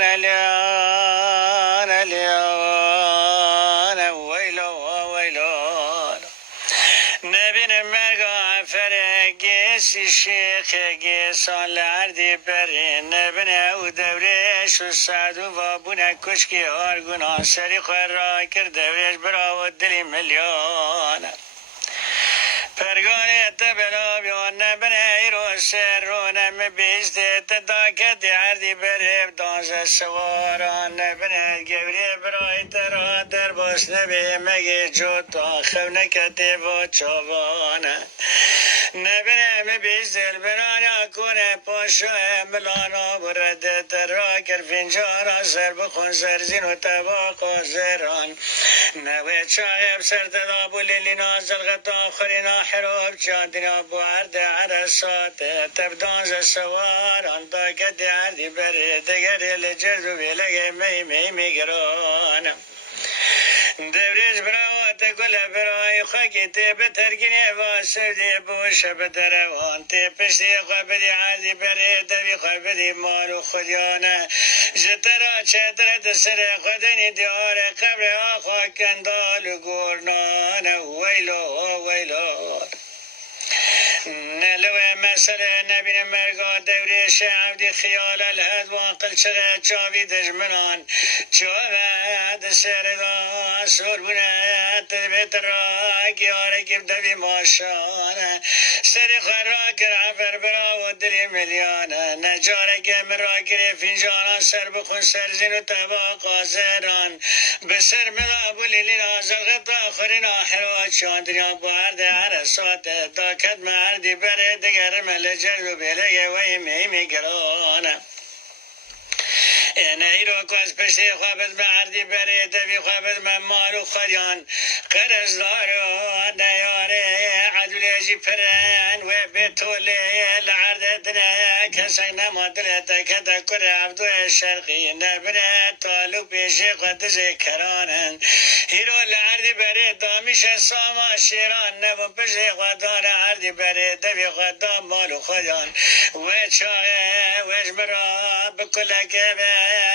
اليان اليان ويلو ويلو نبين مرقا فرقس الشيخ قيس العردي بري نبنا ودوريش والسعد وبابونا كشكي هارقنا سريق الراكر دوريش براو الدلي مليون پرگانی تبلا بیان بنای رو سرون مبیست تداکت عردی برب دانز سواران بنای گوری برای ترا در باس نبی مگی جوتا خونکت با چوانه نبنای مبیست البنانا کنه پاشا ملانا برد ترا کر فنجانا سر بخون سرزین و تباقا زران نوی چایب سرتدا بولی نازل غطا خرینا حروب چاندنا بوارد عرصات تبدانز سواران داکت عردی بره دگری لجرد و بیلگ می میگرانم دبریز براوات گل برای خاکی تی بترگینی واسر دی بوش بدروان تی پشتی خوابدی عردی بره دوی خوابدی مارو خودیانه جترا چتر دسر خودنی دیار قبر آخوا کندال گورنانه ویلو ویلو نلوه مسئله نبین مرگا دوری شعبدی خیال الهد واقل چغه چاوی دجمنان چاوه سردا سربونه تبت را گیاره گب دوی ماشانه سری خرا کر عفر برا و دری ملیانه نجاره گم را گری فنجانا سر بخون سرزین و تبا قازران بسر ملا بولی لنازل غطا آخرین آخرات چاندریا بارد عرصات داکت مردی بره دگر ملجر و بیلگه وی میگرانه ایرو کاز پشتی خوابت مردی بره دوی خوابت من مالو خدیان قرزدار و نیاره عدولیجی پرن و بیتولی لعردتنه کسک نمادره تکت کر عبدو شرقی نبره طالو بیشی قدز کرانن ایرو لعردی بره دامیش ساما شیران نبو پشتی خودان عردی بره دوی خودان مالو خدیان و چاقه و اجمرا بکلکه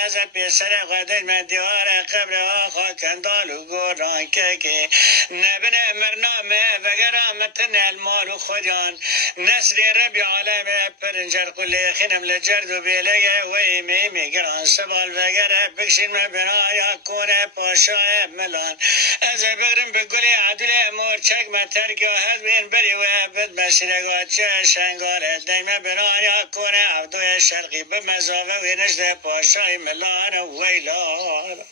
از پیسر قدر من دیوار قبر آخا کندال و گوران که نبنه مرنامه وگر آمتن المال و خودیان نسل ربی عالم پرنجر قلی خینم لجرد و بیلگه و ایمی میگران سبال وگر بکشین مبنایا کونه پاشای ملان از بگرم بگلی عدل مورچک مترگی و هد بین بری و بد مسیرگاه چه شنگاره دیم بنایا کونه عبدوی شرقی بمزاوه و نجد پاشای ملان ویلان